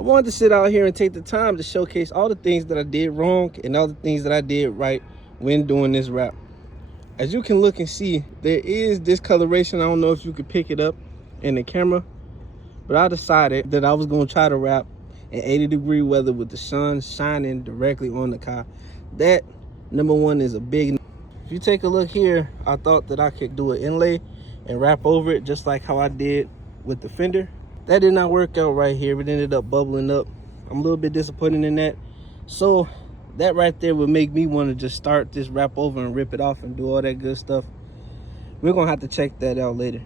I wanted to sit out here and take the time to showcase all the things that I did wrong and all the things that I did right when doing this wrap. As you can look and see, there is discoloration. I don't know if you could pick it up in the camera, but I decided that I was going to try to wrap in 80-degree weather with the sun shining directly on the car. That, number one, is a big. If you take a look here, I thought that I could do an inlay and wrap over it just like how I did with the fender. That did not work out right here. It ended up bubbling up. I'm a little bit disappointed in that. So that right there would make me want to just start this wrap over and rip it off and do all that good stuff. We're gonna have to check that out later.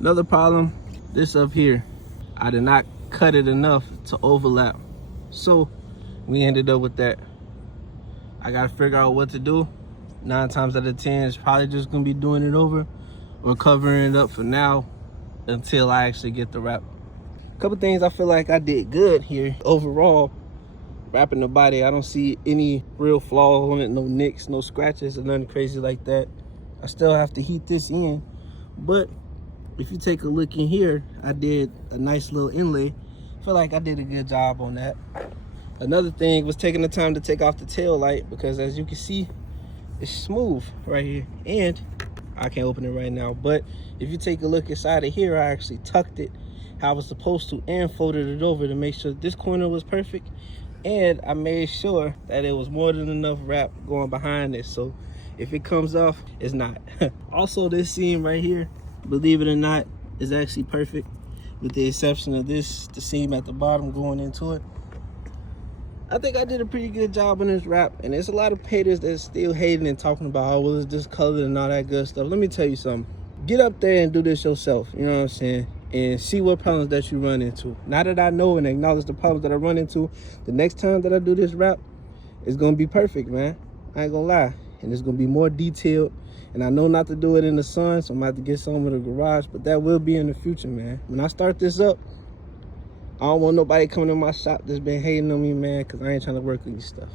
Another problem, this up here, I did not cut it enough to overlap, so we ended up with that. I gotta figure out what to do. 9 times out of 10, it's probably just gonna be doing it over or covering it up for now until I actually get the wrap. A couple things I feel like I did good here. Overall, wrapping the body, I don't see any real flaw on it, no nicks, no scratches, or nothing crazy like that. I still have to heat this in, but if you take a look in here, I did a nice little inlay. I feel like I did a good job on that. Another thing was taking the time to take off the tail light, because as you can see, it's smooth right here, and I can't open it right now, but if you take a look inside of here, I actually tucked it how I was supposed to and folded it over to make sure this corner was perfect, and I made sure that it was more than enough wrap going behind it, so if it comes off, it's not. Also, this seam right here, believe it or not, is actually perfect, with the exception of this, the seam at the bottom going into it. I think I did a pretty good job on this wrap, and there's a lot of haters that's still hating and talking about, oh, well, it's discolored and all that good stuff. Let me tell you something. Get up there and do this yourself, you know what I'm saying, and see what problems that you run into. Now that I know and acknowledge the problems that I run into, the next time that I do this wrap, it's gonna be perfect, man. I ain't gonna lie. And it's gonna be more detailed, and I know not to do it in the sun, so I'm gonna have to get some in the garage, but that will be in the future, man. When I start this up, I don't want nobody coming to my shop that's been hating on me, man, because I ain't trying to work with these stuff.